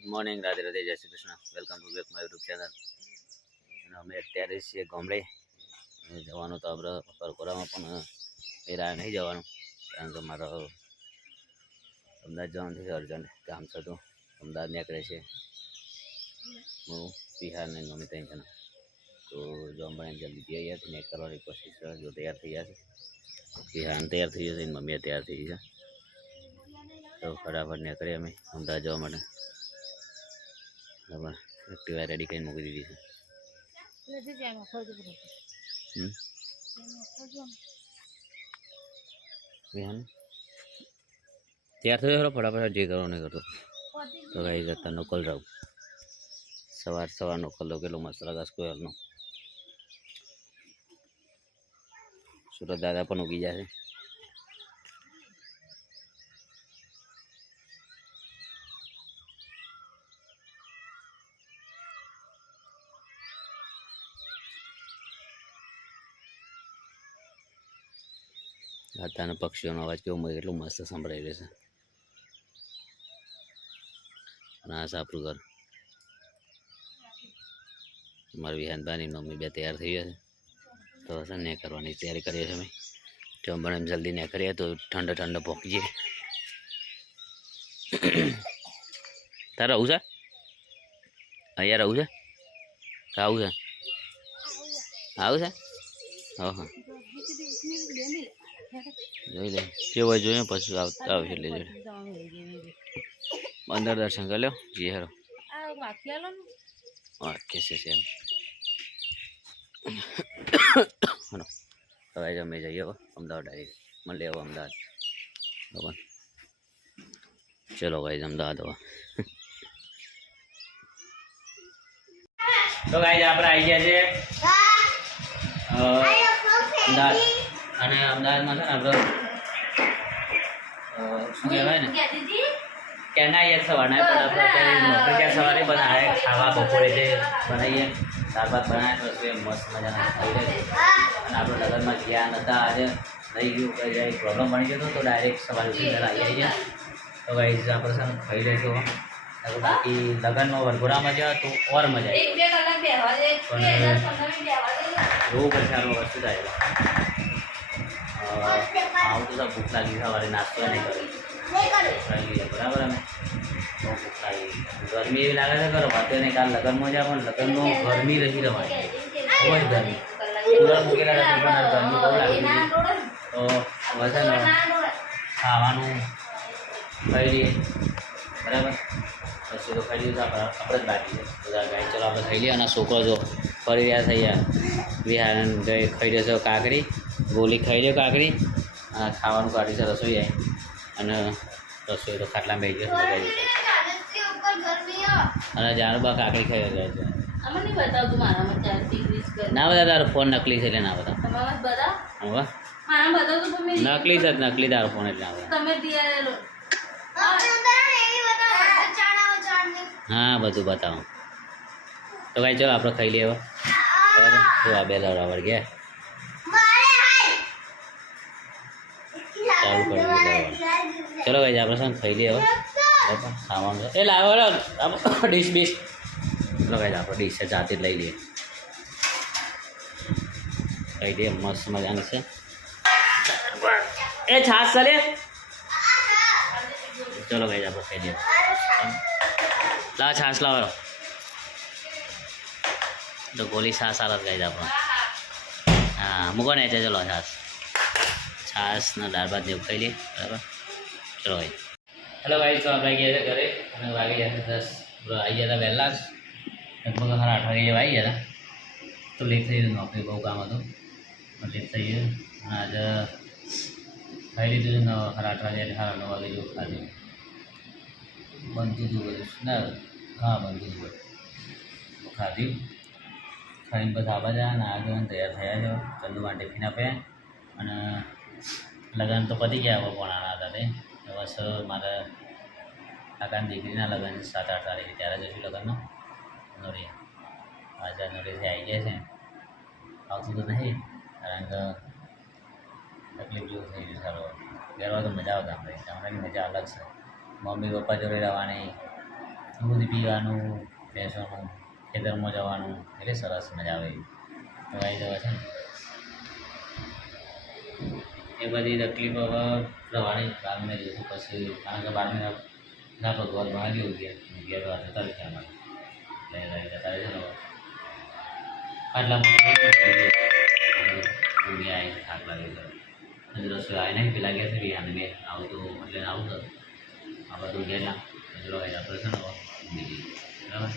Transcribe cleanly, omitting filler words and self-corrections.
Good morning, Radhe Radhe, જય Shri Krishna. Welcome to back my YouTube channel. અને અમે અત્યારે છીએ ગામડે. જવાનું તો આપણે પરકોરામાં પણ એરા નહીં જવાનું, કારણ કે મારો અમદાવાદ જવાનું છે. અર્જન્ટ કામ છે તો અમદાવાદ નીકળે છે. હું બિહારને મમ્મી ત્યાં છે, તો જો અમે જલ્દી તૈયાર નહીં કરવાની કોશિશ કરે. જો તૈયાર થઈ જશે, બિહાર તૈયાર થઈ જશે, મમ્મીએ તૈયાર થઈ જશે, તો ફટાફટ નીકળીએ અમે અમદાવાદ જવા માટે. બરાબર, એક્ટિવા રેડી કરીને મૂકી દીધી છે. તૈયાર થયો ખરો, ફટાફટ જે કરો નહીં કરતો તો કઈ જતા નોકલ રહું. સવાર નોકલ કેટલો મસ્ત લાગે સ્ક્વેરનો. સુરત દાદા પણ ઉગી જશે. અત્યારના પક્ષીઓનો અવાજ કેવો એટલું મસ્ત સંભળાઈ રહેશે. અને આ આપણું ઘર. મારી વિહાનભાઈની મમ્મી બે તૈયાર થઈ જશે, તો હશે ને કરવાની તૈયારી કરીએ છીએ અમે. જો પણ એમ જલ્દી ને કરીએ તો ઠંડો પહોંચી જઈએ. તારે આવું છે? અહીંયા રહું છે? આવું છે? આવું છે? હા હા, જોઈ લે જે હોય જોઈએ, પછી આવશે એટલે જોડે અંદર દર્શન કરી લો. જી હેરો વાક્ય છે હવે અમે જઈએ અમદાવાદ ડાયરેક્ટ. મળીએ હવે અમદાવાદ. બરાબર, ચલો ગાઈઝ અમદાવાદ હવે. તો ગાઈઝ આપણે આવી ગયા છે અમદાવાદ. અને અમદાવાદમાં છે ને આપણે શું કહેવાય ને, ક્યાંના અહીંયા સવારના પણ આપણે અત્યારે ત્યાં સવારે બનાવે ખાવા. બપોરે જે બનાવીએ દાળ ભાત બનાવે રસોઈ મસ્ત મજાના ખાઈ રહે. અને આપણે લગ્નમાં ગયા નહોતા, આજે નહીં ગયું કઈ જાય પ્રોબ્લેમ બની ગયો તો ડાયરેક્ટ સવારે ઉઠી આવી જાય. તો ગાઈઝ આપણે છે ને ખાઈ લઈશું. બાકી લગ્નમાં વરઘોડામાં જાય તો ઓર મજા આવે, પણ એવું પછી આનો વસ્તુ થાય. આવું તો ભૂખ લાગી, સવારે નાસ્તો નહીં કર્યો બરાબર. અમે બહુ ભૂખ લાગી, ગરમી એવી લાગે છે કરો વાતો નહીં. કાલ લગ્નમાં જાય પણ લગ્નમાં ગરમી રહી રહેવાની, બહુ જ ગરમી. કુલર મૂકેલા નથી પણ ગરમી બહુ લાગી હતી. તો વજન ખાવાનું ખાઈ લઈએ બરાબર. પછી તો ખાઈ લીધું આપણે જ બાકી છે બધા. ગાય ચલો આપણે ખાઈ લઈએ. અને છોકરો જો ફરી રહ્યા થઈ ગયા વિહાર ગઈ ખાઈ રહ્યો છે કાકડી, ગોલી ખાઈ લ્યો કાકડી. અને ખાવાનું કાઢી છે રસોઈ આવી. અને રસોઈ તો ખાટલામાં બેસી જશે લગાવી. અને જાનુબા કાકડી ખાઈ જાય છે. ના બધા તારો ફોન નકલી છે એટલે ના બધા. હવે નકલી છે, નકલી તારો ફોન એટલે ના બધા. હા બધું બતાવો. તો ભાઈ ચલો આપણે ખાઈ લઈએ હવે બરાબર. જો આ બે દવડાવડ ગયા ચાલુ કરી દઉં. ચલો ભાઈ આપણે શું ખાઈ લઈએ હવે બરાબર. સામાન એ લાવો ડીશ બીશ. ચલો ભાઈ આપણે ડીશ છે જાતે જ લઈ લઈએ. ખાઈ લઈએ મસ્ત મજાની છે. એ છાશ ચાલે. ચલો ભાઈ આપણે ખાઈ લઈએ. લાવ છાશ લાવો. તો ગોલી છાશ આલત ગાઈ આપણે. હા મૂકો ને ચલો છાશ ને દાળ ભાત જેવું ખાઈ લઈએ બરાબર. ચલો ભાઈ. હેલો ભાઈ, તો આપણે ગયા હતા ઘરે અને વાગી ગયા 10. આવી ગયા હતા વહેલા જ, લગભગ 8:30 વાગે જેવા આવી ગયા હતા. તો લેટ થઈ ગયું, નોકરી બહુ કામ હતું, લેટ થઈ ગયું. અને આજે ખાઈ લીધું 8:30 વાગે એટલે 9 વાગે જેવું ખાધું. બનતું હતું બધું ના, હા બનતું હતું ખાધું. ખાઈને બધા આવા જાય અને આગળ તૈયાર થયા છો. ચંદુ માટે ટિફિન આપ્યા. અને લગ્ન તો પતી ગયા હવે પોણાના હતા તે. બસ મારા કાકાની દીકરીના લગ્ન 7-8 તારીખે, ત્યારે જશું લગ્નનો નોરિયા. આજે નોરિયાથી આવી ગયા છે. આવતું તો નહીં કારણ કે તકલીફ જેવું થઈ ગયું. સારો ગેરવા તો મજા આવતા આપણે, ગામડાની મજા અલગ છે. મમ્મી પપ્પા જોડે રહેવાની, દૂધ પીવાનું, બેસવાનું, ખેતરમાં જવાનું, એટલે સરસ મજા આવે. તો આવી જવા છે ને એ બધી તકલીફો હવે રહેવાની. 12 મહિને જઈશું પછી, કારણ કે 12 મહિના ના ભગવાન બનાવી દેવું ઘેર વાર જતા રહેશે અમારે લઈ જતા રહેશે ને આટલામાં આવી થાક લાગે છે. રસોઈ આવી નહીં પેલા ગયા છે બિહાને બે આવું તો એટલે આવું તો આ બધું ગયેલા રજડો આવ્યા આપણે છે ને બીજી બરાબર.